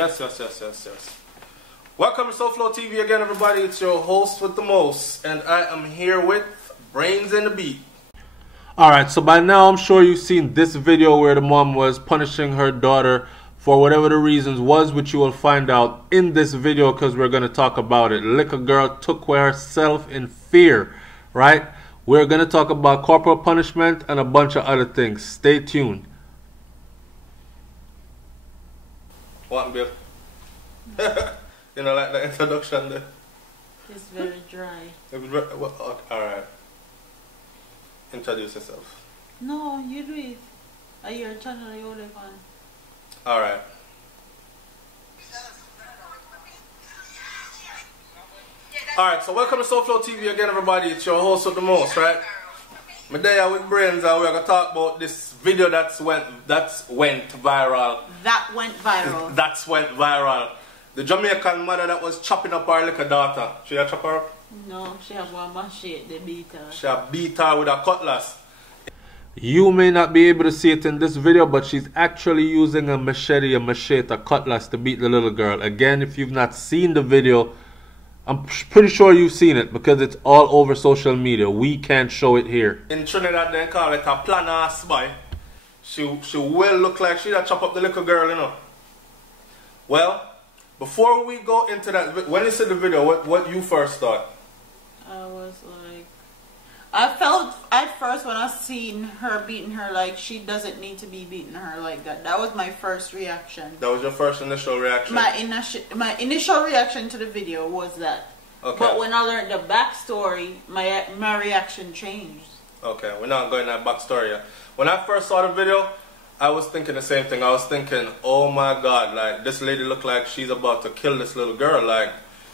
Yes. Welcome to SouFLoTV again, everybody. It's your host with the most, and I am here with Brains and the Beat. Alright, so by now I'm sure you've seen this video where the mom was punishing her daughter for whatever the reasons was, which you will find out in this video because we're going to talk about it. Little girl took away herself in fear, right? We're going to talk about corporal punishment and a bunch of other things. Stay tuned. What, Bill? You know, like the introduction there? It's very dry. Alright. Introduce yourself. No, you do it. Are your channel you live on? Alright. Alright, so welcome to SouFLoTV again, everybody. It's your host with the most, right? I'm there with Brains, and we're gonna talk about this video that went viral. That's went viral. The Jamaican mother that was chopping up her little daughter. Should I chop her up? No, she have one machete, they beat her. She have beat her with a cutlass. You may not be able to see it in this video, but she's actually using a machete, a cutlass to beat the little girl. Again, if you've not seen the video, I'm pretty sure you've seen it because it's all over social media. We can't show it here. In Trinidad, they call it a plan spy. She will look like she'd chop up the little girl, you know. Well, before we go into that, when you see the video, what you first thought? I was like, I felt at first when I seen her beating her, like she doesn't need to be beating her like that. That was my first reaction. That was your first initial reaction? My initial reaction to the video was that. Okay. But when I learned the backstory, my reaction changed. Okay, we're not going that backstory yet. When I first saw the video, I was thinking the same thing. I was thinking, oh my God, like this lady looked like she's about to kill this little girl. Like,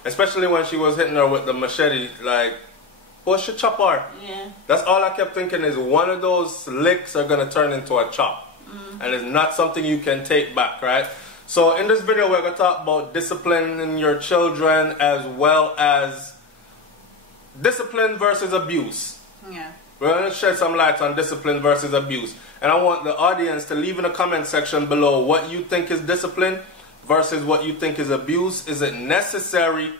especially when she was hitting her with the machete, like, push a chop her. Yeah. That's all I kept thinking is one of those licks are going to turn into a chop. And it's not something you can take back, right? So in this video, we're going to talk about disciplining your children as well as discipline versus abuse. Yeah. We're going to shed some light on discipline versus abuse. And I want the audience to leave in the comment section below what you think is discipline versus what you think is abuse. Is it necessary?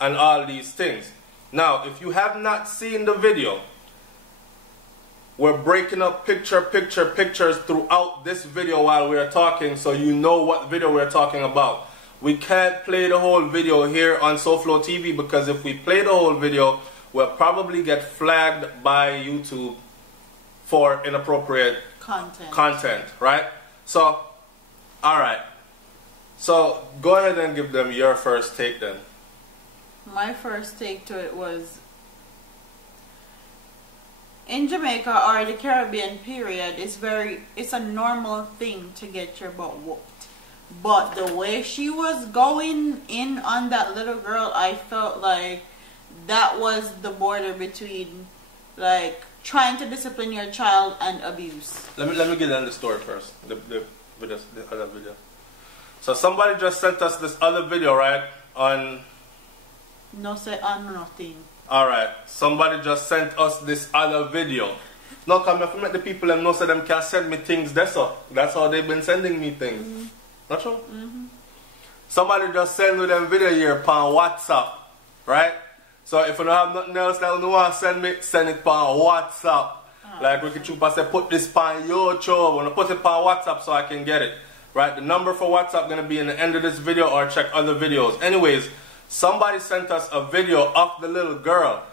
And all these things. Now, if you have not seen the video, we're breaking up pictures throughout this video while we're talking so you know what video we're talking about. We can't play the whole video here on SouFLoTV because if we play the whole video, we'll probably get flagged by YouTube for inappropriate content, right? So, alright. So, go ahead and give them your first take then. My first take to it was, in Jamaica or the Caribbean period, it's a normal thing to get your butt whooped. But the way she was going in on that little girl, I felt like that was the border between like trying to discipline your child and abuse. Let me get on the story first. The other video. So somebody just sent us this other video, right? On no say on nothing. Alright, somebody just sent us this other video. Now come here, make the people them know so them can send me things. That's how they've been sending me things. Not true? Somebody just send me them video here on WhatsApp. Right? So if you don't have nothing else that you want to send it on WhatsApp. Like Ricky Chupa said, put this on YouTube. I want to put it on WhatsApp so I can get it. Right? The number for WhatsApp going to be in the end of this video or check other videos. Anyways, somebody sent us a video of the little girl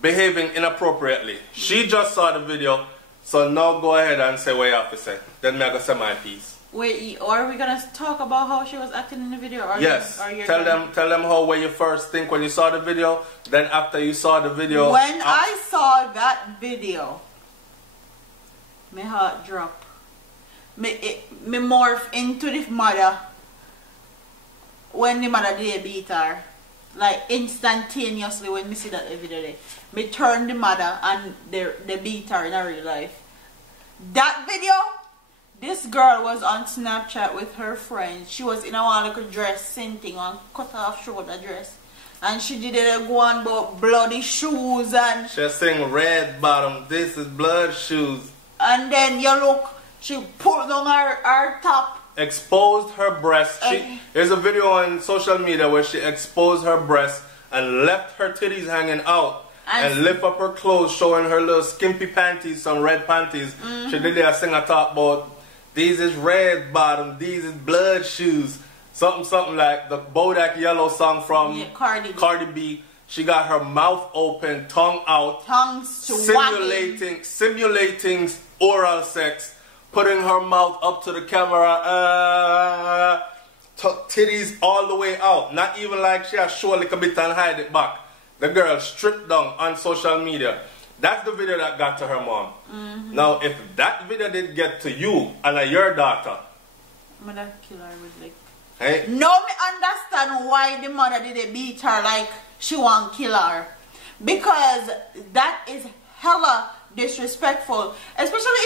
behaving inappropriately. She just saw the video, so now go ahead and say what you have to say. Then I'm going to say my piece. Wait, are we going to talk about how she was acting in the video? Or yes. Tell them how what you first think when you saw the video, then after you saw the video. When I saw that video, my heart dropped. Me morph into the mother. When the mother did beat her, like instantaneously when me see that video there, me turn the mother and they beat her in her real life. That video, this girl was on Snapchat with her friends. She was in a one little dress, same thing, one cut off shoulder dress. And she did it go on about bloody shoes and she sing red bottom, this is blood shoes. And then you look, she pulled on her top exposed her breast. There's a video on social media where she exposed her breast and left her titties hanging out and lift up her clothes, showing her little skimpy panties, some red panties. She did a sing a talk about, these is red bottom, these is blood shoes. Something like the Bodak Yellow song from Cardi B. She got her mouth open, tongue out, simulating oral sex, putting her mouth up to the camera, titties all the way out. Not even like she has show a little bit and hide it back. The girl stripped down on social media. That's the video that got to her mom. Now, if that video did get to you and your daughter, I'm gonna kill her with like. Hey? No, me understand why the mother didn't beat her like she want kill her, because that is hella disrespectful, especially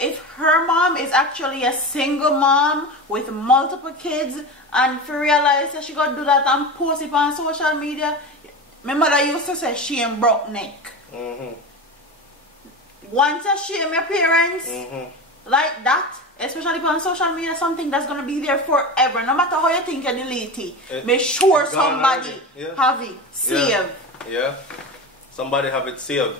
if her mom is actually a single mom with multiple kids, and if you realize that she got do that and post it on social media. My mother used to say shame broke neck. Once you shame your parents like that, especially on social media, something that's gonna be there forever. No matter how you think you delete it, make sure somebody have it saved. Yeah, somebody have it saved.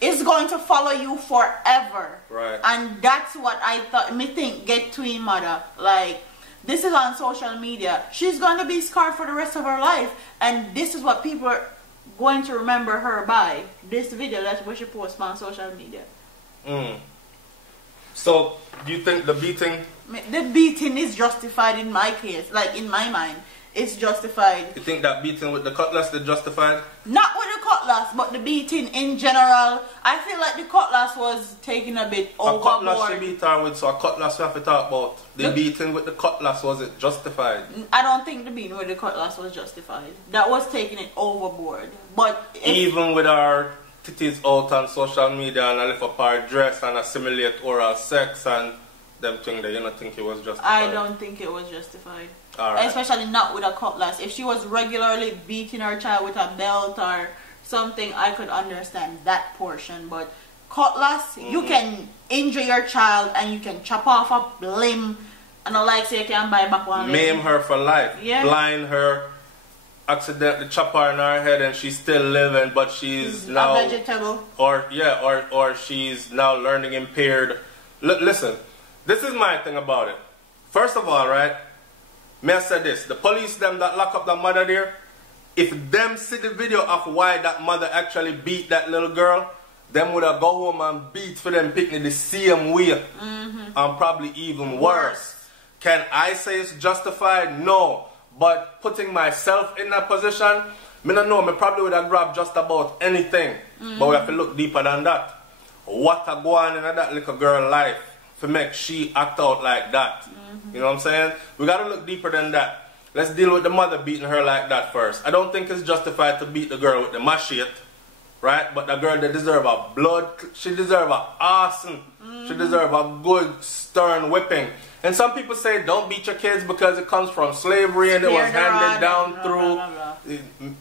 It's going to follow you forever. Right. And that's what I thought. Me think get to him mother. Like, this is on social media. She's going to be scarred for the rest of her life, and this is what people are going to remember her by. This video that's what she posts on social media. So, do you think the beating? The beating is justified in my case. Like, in my mind, it's justified. You think that beating with the cutlass is justified? Not with the cutlass, but the beating in general. I feel like the cutlass was taking a bit overboard. A cutlass she beat her with, so a cutlass we have to talk about. The beating with the cutlass, was it justified? I don't think the beating with the cutlass was justified. That was taking it overboard. But even with our titties out on social media and I lift up our dress and assimilate oral sex and them thing that you don't think it was justified? I don't think it was justified. Alright. Especially not with a cutlass. If she was regularly beating her child with a belt or something, I could understand that portion. But cutlass, you can injure your child and you can chop off a limb and like say you can buy back one. Maim her for life. Yeah. Blind her, accidentally chop her in her head and she's still living, but she's now a vegetable. Or she's now learning impaired. Listen, this is my thing about it. First of all, right, may I say this, the police them that lock up the mother there, if them see the video of why that mother actually beat that little girl, them would have go home and beat for them picnic the same way, and probably even worse. Can I say it's justified? No. But putting myself in that position, I don't know, I probably would have grabbed just about anything. But we have to look deeper than that. What a go on in that little girl life to make she act out like that? You know what I'm saying? We got to look deeper than that. Let's deal with the mother beating her like that first. I don't think it's justified to beat the girl with the machete, right? But the girl that deserve a blood, she deserve a arson. She deserve a good stern whipping. And some people say don't beat your kids because it comes from slavery and it was handed down through.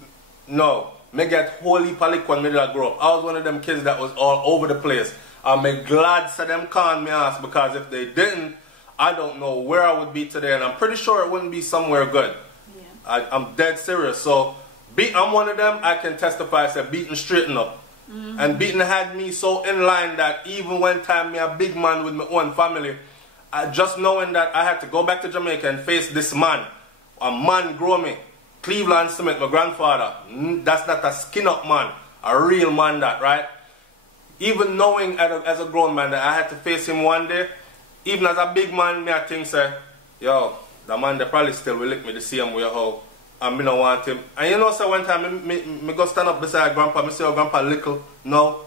No, me get holy palik when me did grow up. I was one of them kids that was all over the place. I'm glad so them conned me ass, because if they didn't, I don't know where I would be today, and I'm pretty sure it wouldn't be somewhere good. Yeah. I'm dead serious. So I'm one of them. I can testify that beating straighten up. And beating had me so in line that even when time me a big man with my own family, just knowing that I had to go back to Jamaica and face this man. A man grow me. Cleveland Smith, my grandfather. That's not a skin up man. A real man that, right? Even knowing as a grown man that I had to face him one day, even as a big man, me I think say, yo, the man that probably still will lick me the same way how and me don't want him. And you know, so one time me go stand up beside grandpa, me say, oh, grandpa little, no.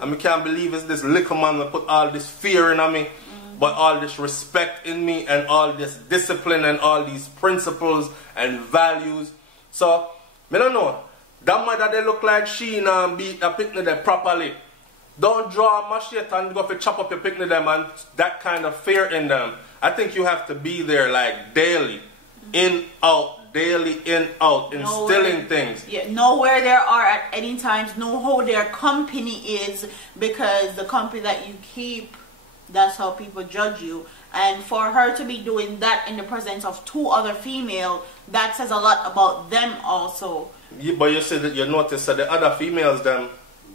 And me can't believe it's this little man that put all this fear in me, but all this respect in me and all this discipline and all these principles and values. So, me don't know. That mother they look like she beat a picnic them properly. Don't draw a machete and go to chop up your picnic them and that kind of fear in them. I think you have to be there like daily, in, out, daily, in, out, instilling things. Yeah, know where they are at any times, know how their company is, because the company that you keep, that's how people judge you. And for her to be doing that in the presence of 2 other females, that says a lot about them also. Yeah, but you said that you noticed that the other females,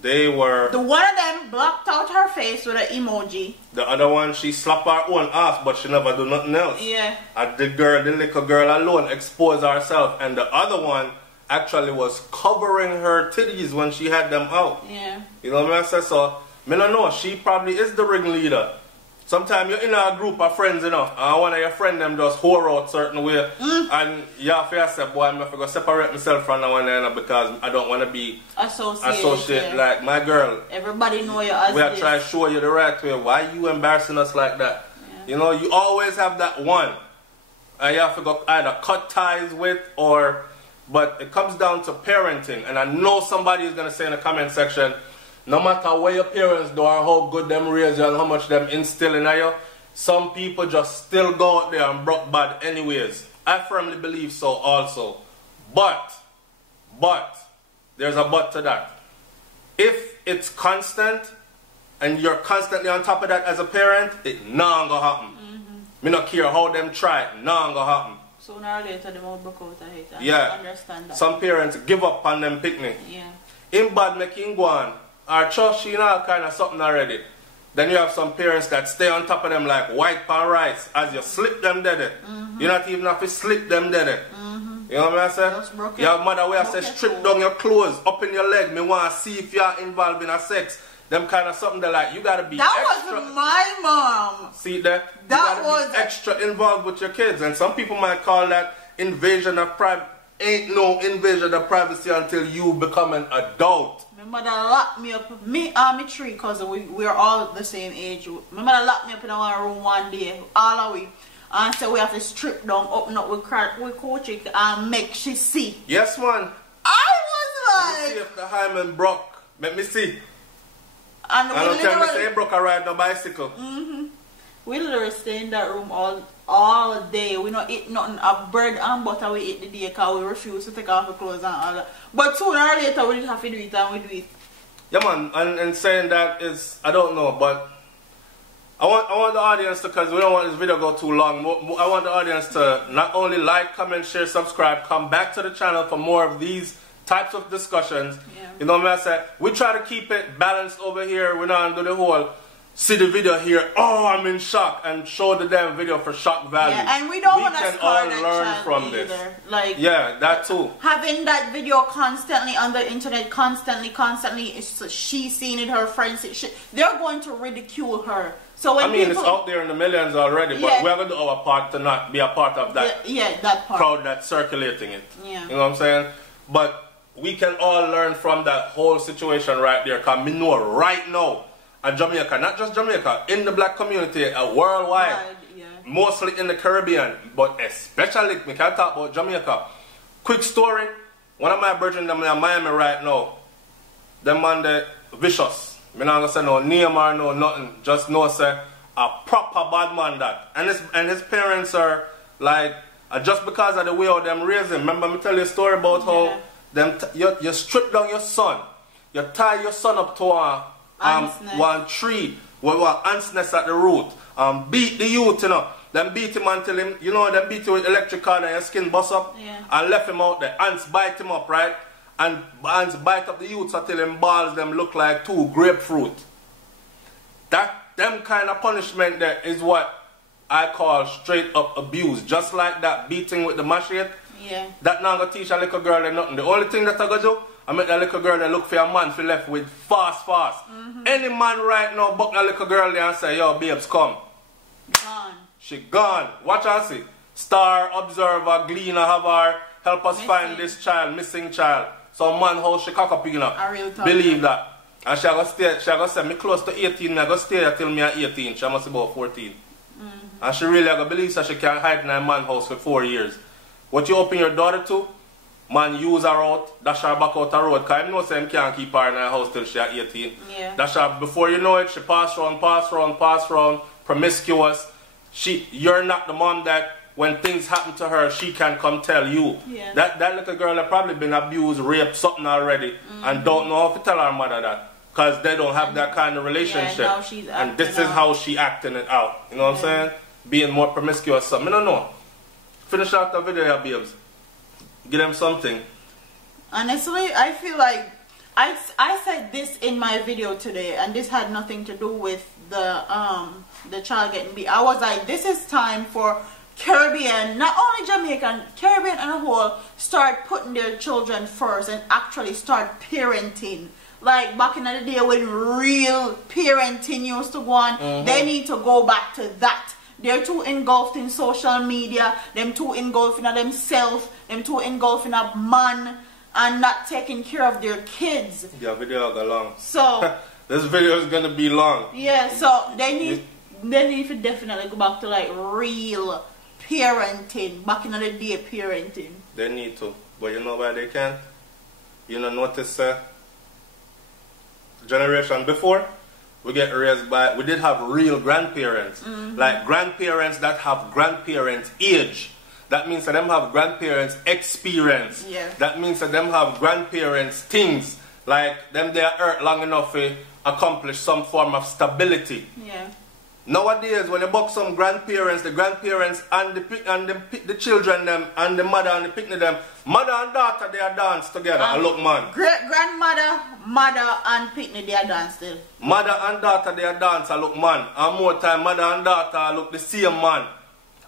they were... The one of them blocked out her face with an emoji. The other one, she slapped her own ass, but she never do nothing else. Yeah. And the little girl alone exposed herself. And the other one actually was covering her titties when she had them out. Yeah. You know what I mean? So, I don't know, she probably is the ringleader. Sometimes you're in a group of friends, you know, and one of your friends them just whore out certain way, and you have to say, boy, I'm going to separate myself from now and then because I don't want to be associated like my girl. Everybody know you as we are trying to show you the right way. Why you embarrassing us like that? Yeah. You know, you always have that one, and you have to go either cut ties with but it comes down to parenting, and I know somebody is going to say in the comment section, no matter where your parents do or how good them raise you and how much them instill in you, some people just still go out there and broke bad anyways. I firmly believe so also. But, there's a but to that. If it's constant and you're constantly on top of that as a parent, it not gonna happen. Me not care how them try it, not gonna happen. Sooner or later they will broke out of it. Yeah. Understand that. Some parents give up on them picnic. Yeah. In bad making go on. Or trust you know kind of something already. Then you have some parents that stay on top of them like white pan rice. As you slip them dead. You not even have to slip them dead. You know what I say? You have mother where I say strip down your clothes, up in your leg. Me want to see if you are involved in a sex. Them kind of something that like you gotta be extra. Was my mom. See that? That was be extra involved with your kids. And some people might call that invasion of privacy. Ain't no invasion of privacy until you become an adult. My mother locked me up. Me and my 3 cousins, we're all the same age. My mother locked me up in our room one day, all the way, and said we have to strip down, open up with coaching and make she see. Yes, man. I was like, let me see if the hymen broke. Let me see. And I don't tell me say broke a ride on bicycle. We literally stay in that room all day. We not eat nothing. A bread and butter we eat the day because we refuse to take off the clothes and all that. But sooner or later we just have to do it and we do it. Yeah, man. And saying that is, I don't know, but I want the audience to, because we don't want this video to go too long. I want the audience to not only like, comment, share, subscribe, come back to the channel for more of these types of discussions. Yeah. You know what I said? We try to keep it balanced over here. We're not going to do the whole see the video here, oh I'm in shock, and show the damn video for shock value. Yeah, and we don't want to can all learn from either. this. Like, yeah, that too. Having that video constantly on the internet, constantly, she's seeing it, her friends, they're going to ridicule her. So when it's out there in the millions already, but we're going to do our part to not be a part of that. Yeah, that part. Crowd that's circulating it. Yeah. You know what I'm saying? But we can all learn from that whole situation right there, because we know right now, in Jamaica, not just Jamaica, in the black community, worldwide, mostly in the Caribbean, but especially, we can talk about Jamaica. Quick story, one of my brethren them in Miami right now, them man they vicious. Me not gonna say no name or no nothing, just know say a proper bad man that. And his parents are like, just because of the way how them raise him. Remember me tell you a story about how you strip down your son, you tie your son up to one tree with one ant's nest at the root, beat the youth, you know. Then beat him until him, you know, then beat him with electric cord and your skin bust up, and left him out there. Ants bite him up, right? And ants bite up the youths until him balls them look like 2 grapefruit. Them kind of punishment there is what I call straight up abuse. Just like that beating with the machete. Yeah. That not gonna teach a little girl nothing. The only thing that I gonna do, I make that little girl that look for a man for left with fast. Any man right now buck that little girl there and say, yo, babes, come. Gone. She gone. Watch and see. Star, observer, gleaner, have her help us find this child, missing child. Some man how she cock up, you know. Believe that. And she gonna say, me close to 18, I gonna stay there till me at 18. She must be about 14. And she really gonna believe that she can hide in a man house for 4 years. What you open your daughter to? Man use her out, dash her back out the road, because I know say him can't keep her in her house till she at 18. Yeah. Dash her, before you know it, she pass round, promiscuous. You're not the mom that when things happen to her, she can come tell you. Yeah. That little girl had probably been abused, raped, something already, and don't know how to tell her mother that. Because they don't have that kind of relationship. Yeah, now she's acting and this is how she acting it out. You know what I'm saying? being more promiscuous. So, I don't know. Finish out the video, yeah, babes. Give them something. Honestly, I feel like I said this in my video today, and this had nothing to do with the child getting beat. I was like, this is time for Caribbean, not only Jamaican, Caribbean and a whole, start putting their children first and actually start parenting. Like back in the day when real parenting used to go on, they need to go back to that. They're too engulfed in social media, them too engulfed in themselves, them too engulfed in a man, and not taking care of their kids. Yeah, video go long. So this video is gonna be long. Yeah, so they need to definitely go back to like real parenting, back in the day parenting. They need to, but you know why they can't? You know, notice generation before, we get raised by, we did have real grandparents, like grandparents that have grandparents age. That means that them have grandparents experience. Yeah. That means that them have grandparents things, like them they are hurt long enough to accomplish some form of stability. Yeah. Nowadays, when you book some grandparents, the grandparents and the children them and the mother and the picnic them, mother and daughter they are dance together. And look, man. Great grandmother, mother and picnic they are dance still. Mother and daughter they are dance. Look, man. And more time, mother and daughter look the same man.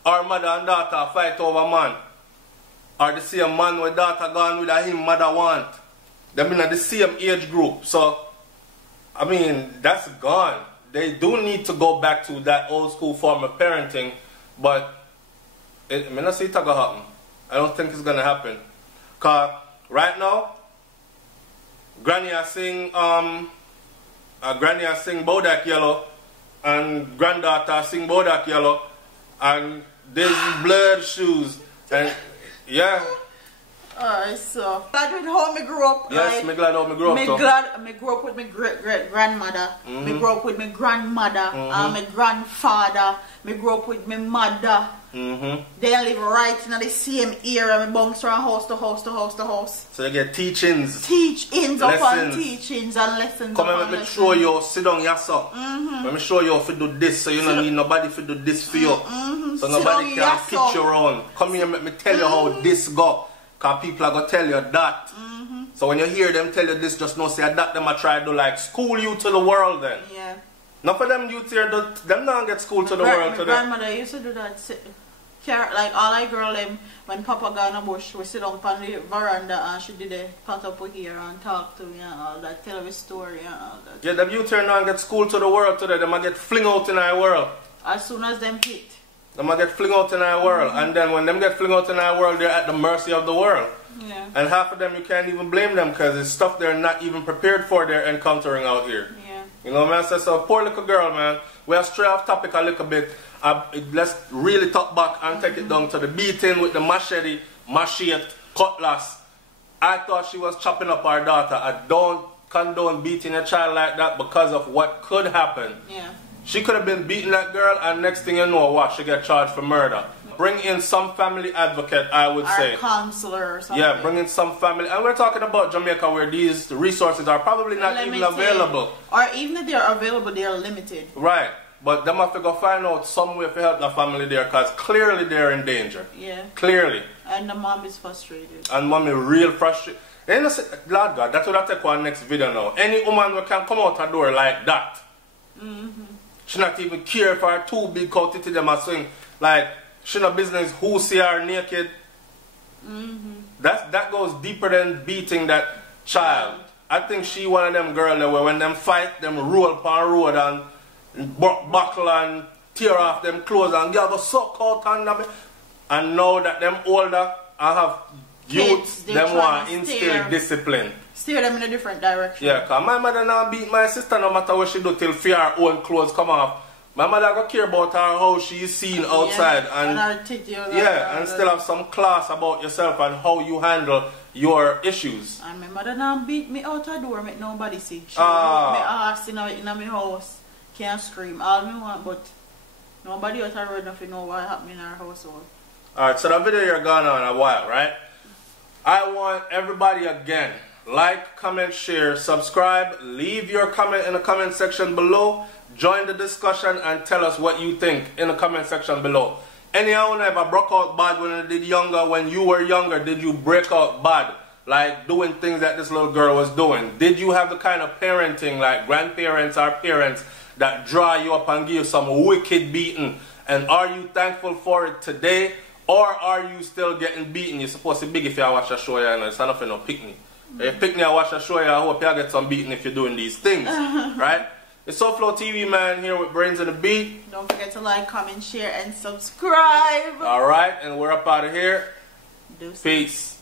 Or mother and daughter fight over man. Or the same man with daughter gone with him mother want. Them in the same age group. So, I mean, that's gone. They do need to go back to that old school form of parenting, but I mean, I see it gonna happen. I don't think it's gonna happen. Cause right now, Granny I sing Bodak Yellow, and granddaughter sing Bodak Yellow, and there's blood shoes, and yeah. Alright, so glad with how me grew up. Yes, right? me glad how me grew up. Me grew up with my great grandmother. Me grew up with my grandmother and my grandfather. Me grew up with my mother. They live right in the same area. Me bounce around house to house to house to house. So you get teachings. Teachings upon teachings and lessons. Come and let me show you, sit down yourself. Let me show you how to do this, so you don't need nobody to do this for you. So nobody can pitch you around. Come here and let me tell you how this go. Because people are going to tell you that. So when you hear them tell you this, just know, say that them are trying to like school you to the world then. Yeah. Not for them youth here, them not get school to the world today. My grandmother used to do that. Like all I girl them, when Papa got in a bush, we sit on the veranda and she did a cut up here and talk to me and all that, tell me a story and all that. Yeah, them youth here not get school to the world today. They might get fling out in our world. As soon as them hit. They might get fling out in our world, and then when them get fling out in our world, they're at the mercy of the world. Yeah. And half of them you can't even blame them because it's stuff they're not even prepared for they're encountering out here. Yeah. You know what I mean? So poor little girl, man. We are stray off topic a little bit. Let's really talk back and take it down to the beating with the machete, cutlass. I thought she was chopping up our daughter. I don't condone beating a child like that because of what could happen. Yeah. She could have been beating that girl, and next thing you know, what? She get charged for murder. Bring in some family advocate, I would say. Or counselor or something. Yeah, bring in some family. And we're talking about Jamaica where these resources are probably not even available. Or even if they're available, they're limited. Right. But them have to go find out some way to help the family there because clearly they're in danger. Yeah. Clearly. And the mom is frustrated. And mom is real frustrated. And Lord God, that's what I take on next video now. Any woman who can come out her door like that. She not even care for her two big cow titty them a swing. Like, she no business who see her naked. That goes deeper than beating that child. I think she one of them girls where when them fight, them roll upon road and buckle and tear off them clothes and get go suck out and them. And now that them older, I have youths, them want instill discipline. Steer them in a different direction. Yeah, because my mother now beat my sister no matter what she do till fear her own clothes come off. My mother go care about her how she is seen outside and her titty, and still have some class about yourself and how you handle your issues. And my mother now beat me out her door, make nobody see. She me ass in my house, can't scream all me want, but nobody out her road nothing know what happened in her household. Alright, so the video you're gone on a while, right? I want everybody again, like, comment, share, subscribe. Leave your comment in the comment section below. Join the discussion and tell us what you think in the comment section below. Anyhow, ever broke out bad when you did younger, when you were younger, did you break out bad? Like doing things that this little girl was doing? Did you have the kind of parenting like grandparents or parents that draw you up and give you some wicked beating? And are you thankful for it today? Or are you still getting beaten? You're supposed to be big if you watch a show, you know, it's not no picnic. If you pick me and watch a show, I hope you get some beating if you're doing these things. Right? It's SouFLoTV, man, here with Brains and the Beat. Don't forget to like, comment, share, and subscribe. Alright, and we're up out of here. Deuces. Peace.